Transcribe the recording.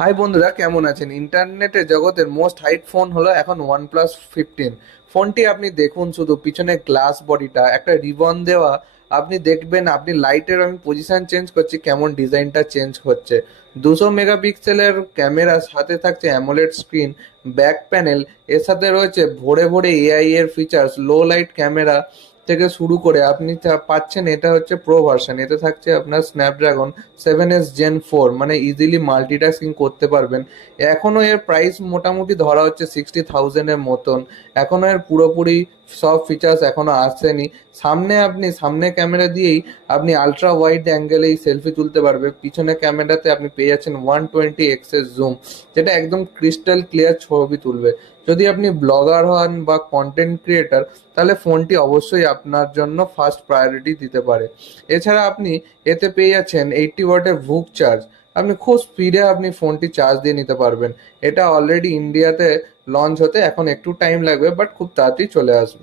High বন্ধুরা, কেমন আছেন? ইন্টারনেটে জগতের মোস্ট হাইপ ফোন হলো এখন OnePlus 15। ফোনটি আপনি দেখুন, শুধু পিছনে গ্লাস বডিটা একটা রিবন দেওয়া। আপনি দেখবেন, আপনি লাইটের আমি পজিশন চেঞ্জ করছি, কেমন ডিজাইনটা চেঞ্জ হচ্ছে। 200 মেগাপিক্সেলের ক্যামেরা, সাথে থাকছে অ্যামোলেড স্ক্রিন, ব্যাক প্যানেল। এর সাথে রয়েছে ভরে ভরে এআই এর ফিচার্স, লো লাইট ক্যামেরা থেকে শুরু করে আপনি পাচ্ছেন। এটা হচ্ছে প্রো ভার্সন, এতে থাকছে আপনার স্ন্যাপড্রাগন 7s Gen 4, মানে ইজিলি মাল্টিটাস্কিং করতে পারবেন। এখনও এর প্রাইস মোটামুটি ধরা হচ্ছে 60,000-এর মতন। এখনও এর পুরোপুরি সব ফিচার্স এখনো আসেনি। সামনে ক্যামেরা দিয়েই আপনি আলট্রা ওয়াইড অ্যাঙ্গেলেই সেলফি তুলতে পারবে। পিছনে ক্যামেরাতে আপনি পেয়ে যাচ্ছেন 120x-এর জুম, যেটা একদম ক্রিস্টাল ক্লিয়ার ছবি তুলবে। যদি আপনি ব্লগার হন বা কন্টেন্ট ক্রিয়েটার, তাহলে ফোনটি অবশ্যই আপনার জন্য ফার্স্ট প্রায়োরিটি দিতে পারে। এছাড়া আপনি এতে পেয়ে যাচ্ছেন 80 ওয়াটের ভুক চার্জ। আপনি খুব স্পিডে আপনি ফোনটি চার্জ দিয়ে নিতে পারবেন। এটা অলরেডি ইন্ডিয়াতে লঞ্চ হতে এখন একটু টাইম লাগবে, বাট খুব তাড়াতাড়ি চলে আসবে।